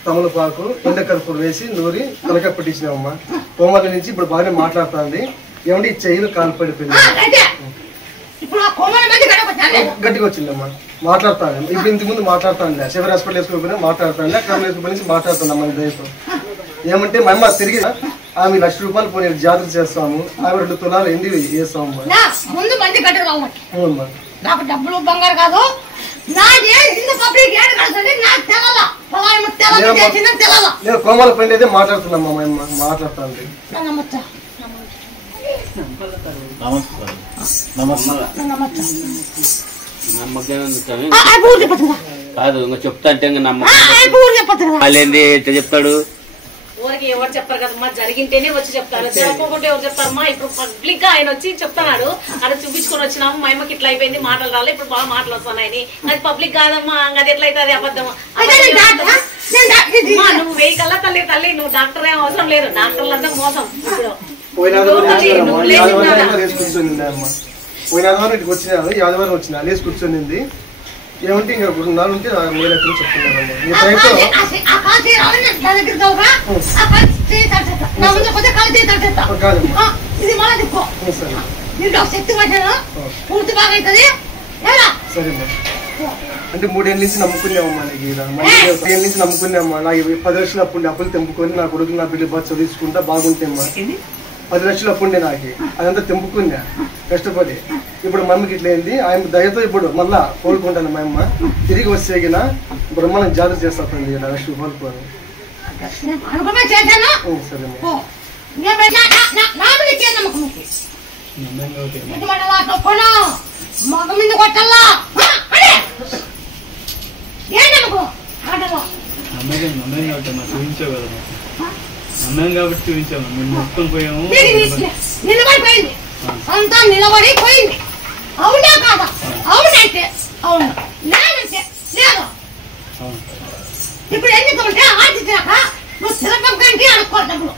తమలపాకు ఎండకరుపులు వేసి నూరి తలక పెట్టించినామమ్మా. కోమాల నుంచి ఇప్పుడు బాగానే మాట్లాడుతుంది. ఏమంటే ఈ చెయ్యిలు కాలు పడిపోయింది, గట్టిగా వచ్చిందమ్మా. మాట్లాడుతాను ఇప్పుడు, ఇంతకు ముందు మాట్లాడుతాను. శివర్ హాస్పిటల్ వేసుకోకపోయినా మాట్లాడుతాను, కర్నూలు వేసుకోపోయి నుంచి మాట్లాడుతున్నామ్మా. దయతో ఏమంటే మా అమ్మ తిరిగి ఆమె 1,00,000 రూపాయలు పోనీ జాతర చేస్తాము, ఆమె 2 తులాలు ఎండి వేస్తామమ్మా. ముందు మంది కట్టరు అవునమ్మా. నాకు డబ్బులు బంగారు కాదు, నేను కోమాల పైన అయితే మాట్లాడుతున్నామ్మా. మా అమ్మ మాట్లాడుతాను. కాదు ఇంకా చెప్తా అంటే నమ్మకం చెప్తాడు. ఊరికి ఎవరు చెప్పారు కదమ్మా, జరిగింటేనే వచ్చి చెప్తారు, జరగకపోతే ఎవరు చెప్తారమ్మా. ఇప్పుడు పబ్లిక్ గా ఆయన వచ్చి చెప్తున్నాడు, అక్కడ చూపించుకొని వచ్చినాము, మా అమ్మకి ఇట్లా అయిపోయింది, మాటలు రాలే, ఇప్పుడు బాగా మాటలు వస్తున్నాయని. అది పబ్లిక్ కాదమ్మా, అది ఎట్లయితే అబద్ధం. నువ్వు 1000 కల్లా తల్లి, నువ్వు డాక్టర్ ఏం అవసరం లేదు, డాక్టర్లంతా మోసం. పోయిన ఆదివారం ఇంటికి వచ్చినా, ఈ ఆదివారం వచ్చిన లేసి కూర్చొనింది. ఏమంటే ఇంకా 2 నాలుగు ఉంటే మేలు చెప్తున్నారమ్మా. సరేమ్మా. అంటే 3 ఏళ్ళ నుంచి నమ్ముకున్నామమ్మా. నీకు 3 ఏళ్ళ నుంచి నమ్ముకున్నామ్మా. నాకు 10 లక్షలు అప్పుడు అప్పులు తెంపుకొని నా కొడుకు నా బిడ్డ బాగా చదివించుకుంటా బాగుంటామ్మా. 10 లక్షలు అప్పుండే నాకు, అదంతా తెంపుకున్నా కష్టపడి. ఇప్పుడు మమ్మకి ఇట్లా అయింది. ఆయన దయతో ఇప్పుడు మళ్ళా కోలుకుంటాను. మా అమ్మ తిరిగి వచ్చేగిన బ్రహ్మాండం జాతర చేస్తాను. 1,00,000 రూపాయలు పోను. మగ మీద కొట్టాలా నిలబడిపోయింది, అంతా నిలబడిపోయింది. అవునా కాదా? అవునంటే అవును, లేదంటే లేదు. ఇప్పుడు ఎందుకంటే ఆశించాక నువ్వు తిరగం కంటే అనుకోవాలి డబ్బులు.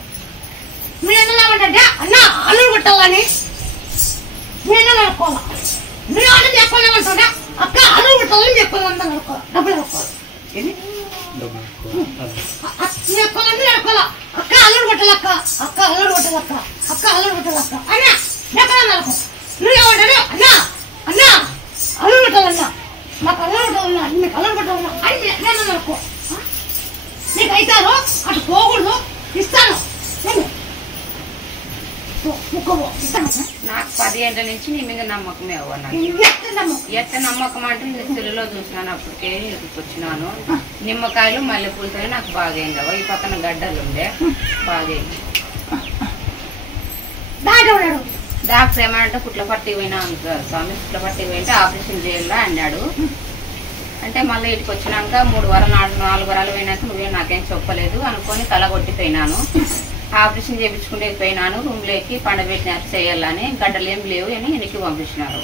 మీరు ఏమంటే అన్న అల్లుడు కొట్టాలని నేను అనుకోవాలి. మీరు చెప్పలేమంటున్నా అక్క అడుగు పెట్టాలని చెప్పాలి డబ్బులు కట్టుకోవాలి చెప్పాలని అక్క అల్లుడు పెట్టాలక్క అక్క అల్లుడు పెట్టాలక్క అక్క అల్లుడు పెట్టాలక్క అన్నా చెప్పాలన్నా నువ్వేమంటాడు అన్నా అన్నా అల్లుడు పెట్టాలన్నా మాకు అల్లుడు పెట్టాలన్నా మీకు అల్లుడు పెట్టాలన్నా అని నేను అనుకో నీకు అవుతారు అటు పోకూడదు ఇస్తాను నాకు 10 ఏళ్ళ నుంచి నీ మీద నమ్మకమే అవ్వను ఎట్ట నమ్మకం అంటే నేను చెల్లులో చూసినాను అప్పటికే ఇక్కడికి వచ్చినాను నిమ్మకాయలు మల్లెపూలతో నాకు బాగైంది అవ్వ ఈ పక్కన గడ్డలు ఉండే బాగైంది డాక్టర్ ఏమంటే పుట్లపట్టి పోయినా స్వామి పుట్లపట్టి పోయింటే ఆపరేషన్ చేయాలా అన్నాడు అంటే మళ్ళీ ఇటుకు వచ్చినాక 3 వారాలు 4 వారాలు పోయినాక నువ్వే నాకేం చెప్పలేదు అనుకొని తల కొట్టిపోయినాను ఆపరేషన్ చేయించుకుంటే పోయినాను రూమ్ లోకి పండబెట్టిన చేయాలని గడ్డలు ఏం లేవు అని వెనక్కి పంపించినారు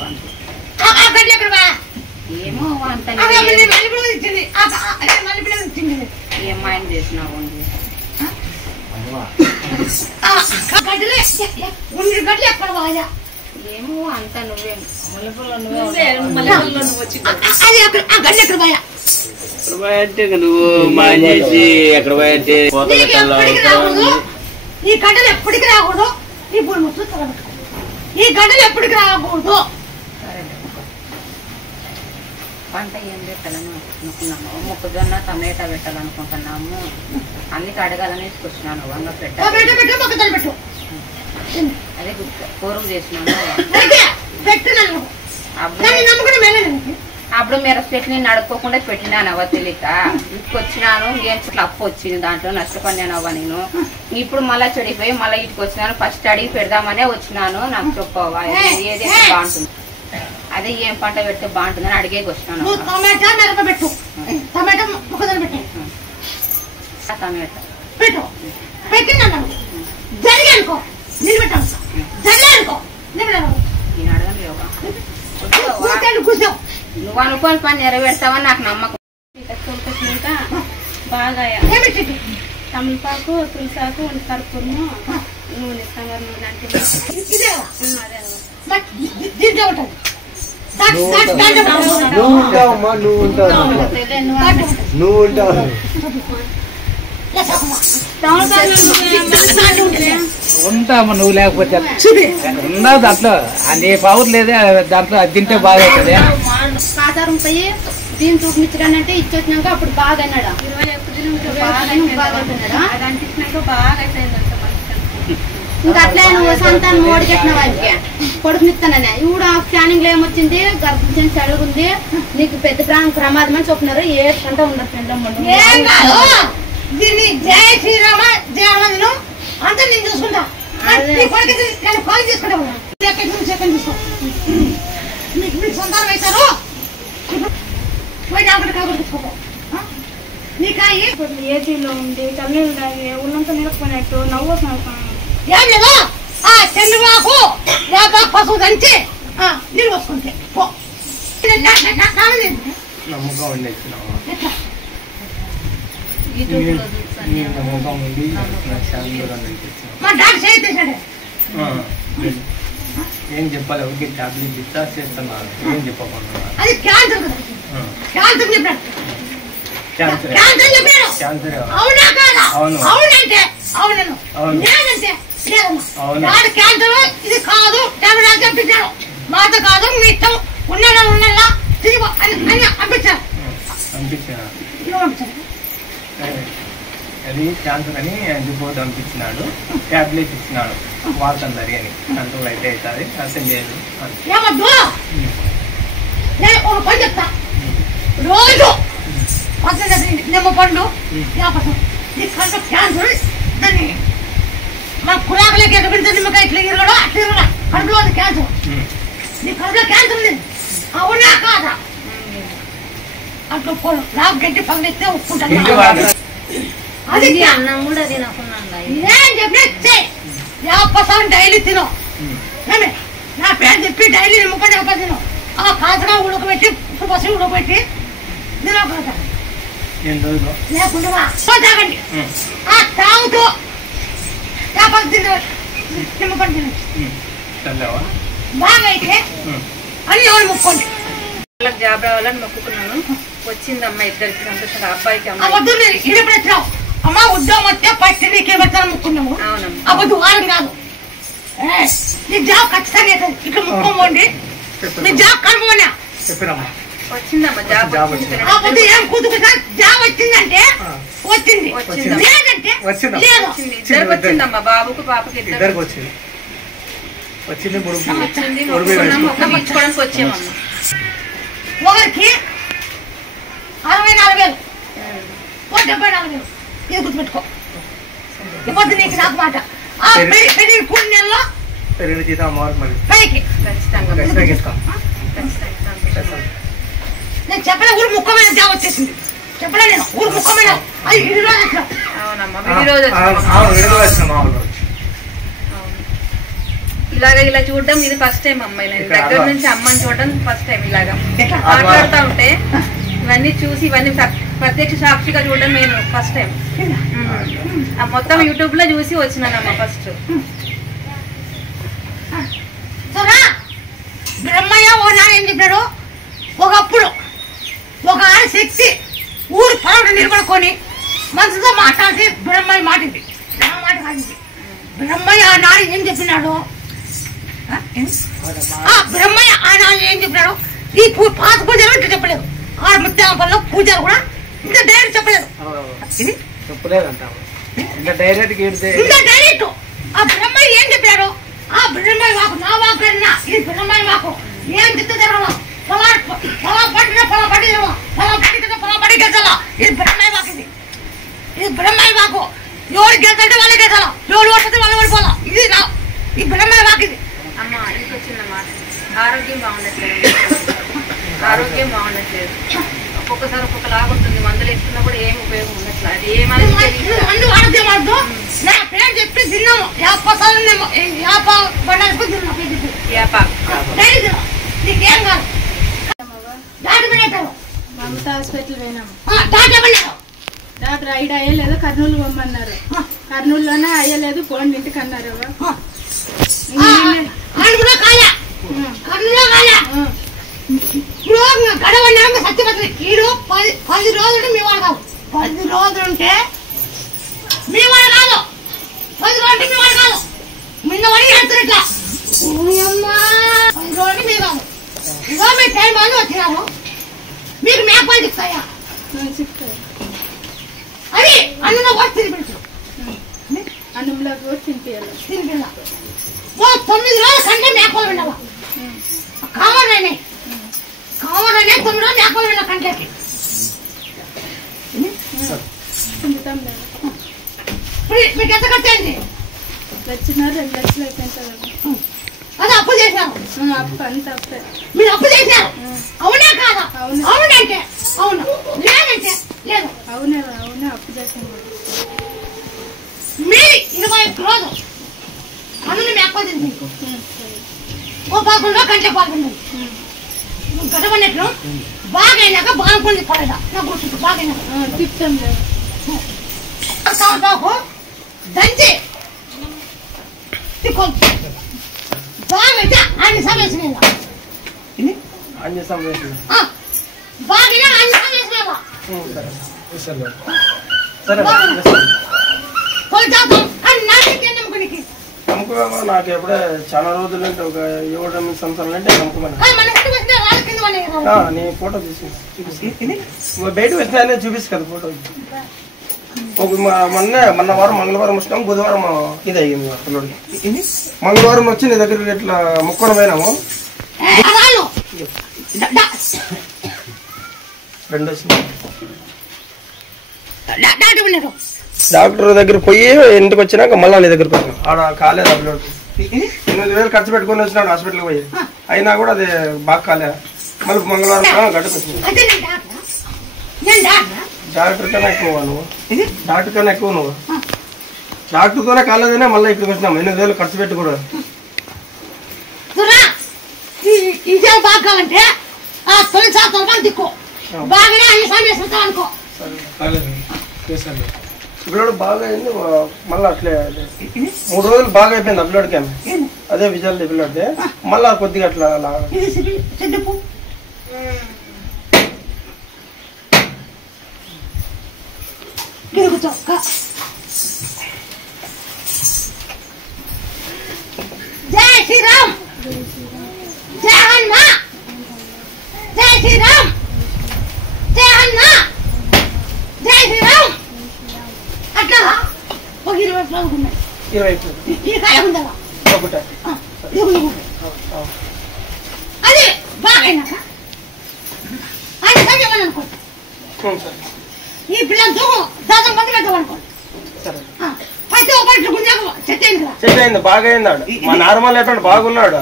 ఏమో అంత ఏమాయన చేసినావు ఏమో అంత నువ్వే అంటే నువ్వు మాయం చేసి ఎక్కడ పోయంటే ఈ గడ్డలు ఎప్పటికి రాకూడదు ఈ భూమి ఈ గడ్డలు ఎప్పటికి రాకూడదు పంట ఏం పెట్టాలని అనుకున్నాము మొక్కజొన్న టమాటా పెట్టాలనుకుంటున్నాము అన్ని అడగాలని తీసుకొచ్చినాను వంగ పెట్టు అదే కూరకు చేసినాను అప్పుడు మీరు పెట్టి నేను అడుక్కోకుండా పెట్టినాను అవ్వ తెలియక ఇటుకొచ్చినాను ఏం చెట్లు అప్పు వచ్చింది దాంట్లో నష్టపడినాను అవ్వ నేను ఇప్పుడు మళ్ళీ చెడిపోయి మళ్ళీ ఇటుకు వచ్చినాను ఫస్ట్ అడిగి పెడదామనే వచ్చినాను నాకు చెప్పవా ఏదైతే బాగుంటుంది అదే ఏం పంట పెడితే బాగుంటుందని అడిగేకి వచ్చినాను టమాటా జరిగానుకో నిలబెట్టాను జరగానుకో నేను అడగను కూర్చోవు నువ్వు అనుకోని పని నెరవేర్తావని నాకు నమ్మకం బాగా తమలపాకు తులసాకు కర్పూరము నూనె సంగర్ నూనె ఉంటామా నువ్వు లేకపోతే ఉందా దాంట్లో అన్ని పవర్ లేదే దాంట్లో అది తింటే బాగా అవుతుంది ఆధారం పోయి దీన్ని చూపించడానంటే ఇచ్చొచ్చినాక అప్పుడు బాగా అన్నాడు 21 బాగా ఇంకా అట్లే నువ్వు సంతానం ఓడికెట్టిన వారికి కొడుకునిస్తానని ఇప్పుడు స్కానింగ్ లో ఏమొచ్చింది గర్భం చదువుకుంది నీకు పెద్ద ప్రమాదం అని చెప్పినారు ఏ పంట ఉండదు దీన్ని జయ శ్రీరామ జయను అంతా నేను చూసుకుంటా కాల్ చేసుకుంటా మీకు సొంతం వేశారు పోయి డాక్టర్ కాబట్టి తీసుకో నీకాయి ఏసీలో ఉండి చల్లనీళ్ళు తాగి ఉన్నంత నిలకపోయినట్టు నవ్వు వస్తున్నాను ఏం లేదు చంద్రబాబు పశువు దంచి నీళ్ళు వసుకుంటే నమ్మకం ఉండి మా డాక్టర్ చేయించాడు ఏం చెప్పాలి ఎవరికి టాబ్లెట్ ఇస్తా చేస్తున్నాను ఏం చెప్పకుండా అది క్యాన్సర్ కదా క్యాన్సర్ చెప్పాడు క్యాన్సర్ చెప్పాడు క్యాన్సర్ అవునా కాదా అవును అవునంటే అవునను నేనంటే లేదమ్మా క్యాన్సర్ ఇది కాదు టాబ్లెట్ చెప్పించాడు మాట కాదు మీ ఇష్టం ఉన్నలా తిరిగి అని పంపించాడు అది క్యాన్సర్ అని రిపోర్ట్ పంపించినాడు టాబ్లెట్ ఇచ్చినాడు వాడుతుంది అని కంట్రోల్ అయితే అవుతుంది అసలు లేదు ఏమద్దు నేను ఒక పని చెప్తా రోజు నిమ్మ పండు నీ కడుపు క్యాన్సర్ దాన్ని మన కురాకులకి ఎక్కడ పెడితే నిమ్మకాయ ఇట్లా ఇరగడం అట్లా ఇరగడం కడుపులో ఉంది క్యాన్సర్ నీ కడుపులో క్యాన్సర్ ఉంది అవునా కాదా అట్లా నాకు గట్టి పగిలిస్తే ఒప్పుకుంటాను అది అన్నం కూడా తినకుండా నేను చెప్పిన యాపసం డైలీ తిను నా పేరు చెప్పి డైలీ నిమ్మకాయ యాప తిను ఆ కాసగా ఉడకబెట్టి ఉప్పు పసి ఉడకబెట్టి తినకుండా లేకుండా తాగండి ఆ తాగుతూ యాపలు తిన నిమ్మకాయ తినండి బాగా అయితే అన్ని ఎవరు ముక్కోండి వాళ్ళకి జాబ్ రావాలని మొక్కుకున్నాను. వచ్చిందమ్మా ఇద్దరికి సంతోషంగా, అబ్బాయికి అమ్మాయి. అమ్మా ఉద్యోగం వస్తే ఫస్ట్ నీకేమవుతాను ముక్కున్నాము. అప్పుడు వారం కాదు నీ జాబ్ ఖచ్చితంగా అవుతుంది. ఇక్కడ ముక్కోండి మీ జాబ్ కనుమోనా వచ్చిందమ్మా జాబ్. అప్పుడు ఏం కుదుకుతా జాబ్ వచ్చిందంటే వచ్చింది, లేదంటే లేదు. ఇద్దరికి వచ్చిందమ్మా, బాబుకు పాపకి ఇద్దరికి వచ్చింది. మొక్కడానికి వచ్చామమ్మా. ఒకరికి 64,000, 74,000. ఇది గుర్తుపెట్టుకో. ఇప్పుడు నీకు నాకు మాట పెరిగి కొన్ని నెలలో పెరిగిన జీతం పైకి నేను చెప్పలే. ఊరు ముఖ్యమైన జాబ్ వచ్చేసింది చెప్పలే. నేను ఊరు ముఖ్యమైన అది 2 రోజులు. అవునమ్మా, ఇలా చూడడం ఇది ఫస్ట్ టైం అమ్మాయి. నేను దగ్గర నుంచి అమ్మని చూడడం ఫస్ట్ టైం. ఇలాగా మాట్లాడుతూ ఉంటే ఇవన్నీ చూసి ఇవన్నీ ప్రత్యక్ష సాక్షిగా చూడడం నేను ఫస్ట్ టైం. మొత్తం యూట్యూబ్ లో చూసి వచ్చినానమ్మా ఫస్ట్. బ్రహ్మయ్య ఓ నాయన ఏం చెప్పాడు, ఒకప్పుడు ఒక ఆడ శక్తి ఊరు పొలం నిలబడుకొని మనసుతో మాట్లాడితే బ్రహ్మయ్య మాటింది. మాట కాదు బ్రహ్మయ్య ఆనాడు ఏం చెప్పినాడు, బ్రహ్మయ్య ఆనాడు ఏం చెప్పినాడు, ఈ పాత పూజలు ఇంత చెప్పలేదు. 6 ముత్యాల పనులు పూజలు కూడా ఇంత డైరెక్ట్ చెప్పలేదు. ఇంత డైరెక్ట్ ఆ బ్రహ్మయ్య ఏం చెప్పాడు, ఆ బ్రహ్మయ్య వాకు నా వాకు ఇది బ్రహ్మయ్య వాకు ఏం చెప్తే జరగదు. పొలం పట్టిన పొలం పట్టి గెలిచాలా. ఇది బ్రహ్మయ్య వాకు. ఇది బ్రహ్మయ్య వాకు. ఎవరు గెలిచంటే వాళ్ళే గెలిచాలా, ఎవరు ఓడిపోతే వాళ్ళు ఓడిపోవాలా. ఇది నా ఈ బ్రహ్మయ్య వాకు. ఇది అమ్మ ఇంటికి వచ్చిందన్నమాట. ఆరోగ్యం బాగుండట్లేదు. ఒక్కొక్కసారి ఒక్కొక్క లాగుంటుంది. మందులు వేసుకున్నా కూడా ఏం ఉపయోగం ఉండట్లేదు. అది మందు ఆరోగ్యం వద్దు. నా పేరు చెప్పి తిన్నాము. నీకేం కాదు. మమతా హాస్పిటల్ పోయినాము. డాక్టర్ ఐదు అయ్యలేదు, కర్నూలు పొమ్మన్నారు. కర్నూలులోనే అయ్యలేదు, పోండి ఇంటికి అన్నారు. గడవన్నాక సత్యపత్రి ఈడు 10 రోజులు మీ వాడు కాదు. 10 రోజులుంటే మీ వాడు కాదు. 10 రోజులు మీ వాడు కాదు. నిన్న వాడి ఎడుతున్నట్లా 10 రోజులు మీ కాదు. ఇదో మీ టైం వాళ్ళు వచ్చినారు. మీకు మేపాలు చెప్తాయా? అది అన్నంలో కూడా తినిపించు. అన్నంలో కూడా తినిపించాలి. 9 రోజుల కంటే మేపాలు వినాలా. కావాలనే 9 రోజులు మేపాలు వినా కంటేకి. మీకు ఎంత ఖర్చయింది? వచ్చిన 2 లక్షలు అయిపోయింది. అది అప్పు చేశారు. అప్పు అంత అప్పే. మీరు అప్పు చేశారు. అవునా కాదా? అవునంటే అవును, లేదంటే లేదు. అవునే అప్పు చేశాను. మీరు 21 రోజులు అన్ను మేకపోతుంది. ఓ 11 కంటే పాల్గొంది. గడవనట్లు బాగైనాక బాగుంది పడదా నా గుర్తు బాగైనాక తిప్తాం దంచి బాగైతే అన్ని సమస్య బాగా అన్ని నాకు ఎప్పుడే చాలా రోజులు అంటే ఒక 7-8 సంవత్సరాలు అంటే నమ్మకం. నీ ఫోటో బయట వచ్చినా చూపిస్తు కదా ఫోటో. మొన్న వారం మంగళవారం వచ్చినాము, బుధవారం ఇది అయ్యింది పిల్లడికి. మంగళవారం వచ్చి నీ దగ్గరికి ఇట్లా ముక్కోడం పోయినాము. 2 వచ్చినాయి. డాక్టర్ దగ్గర పోయి ఇంటికి వచ్చినాక మళ్ళీ నీ దగ్గరకు వచ్చాను. ఆడ కాలేదు అప్లోడ్ 8,000 ఖర్చు పెట్టుకుని వచ్చినాడు హాస్పిటల్కి పోయి. అయినా కూడా అది బాగా కాలేదు. మళ్ళీ మంగళవారం గడ్డకు వచ్చింది. డాక్టర్ కన్నా ఎక్కువ నువ్వు, డాక్టర్ కన్నా ఎక్కువ నువ్వు. డాక్టర్తోనే కాలేదనే మళ్ళీ ఇక్కడికి వచ్చినాము. 8,000 ఖర్చు పెట్టి కూడా. బాగాలంటే దిక్కు బాగానే అన్ని సమస్య అనుకో. అప్లోడ్ బాగా అయింది. మళ్ళీ అట్లే 3 రోజులు బాగా అయిపోయింది అప్లోడ్కి. అదే విజయాలు అప్లోడ్ మళ్ళా కొద్దిగా అట్లా కూర్చో జై శ్రీరామ్ జై హనుమా జై శ్రీరామ్ జై హనుమా జై శ్రీరామ్ అట్లా ఒక 20 ఫ్లవర్స్ ఉన్నాయి 20 ఈ కాయ ఉందా ఒకటే అది బాగైనాక ఆయన కట్టమని అనుకోండి ఈ పిల్లలతో దాదాపు మంది పెట్టాలనుకోండి ప్రతి ఒక్కటి గుంజాకు సెట్ అయింది బాగా అయిందాడు మా నార్మల్ ఎటువంటి బాగున్నాడు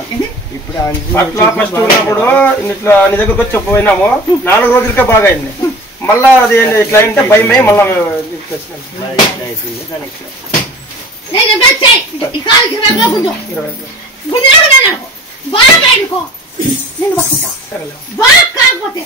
అట్లా ఫస్ట్ ఉన్నప్పుడు ఇట్లా నీ దగ్గరకు వచ్చి చెప్పినాము 4 రోజులకే బాగా అయింది మళ్ళా అది ఇట్లా అంటే భయమే మళ్ళా బాగా అనుకో నేను పట్టుకుంటా బాగా కాకపోతే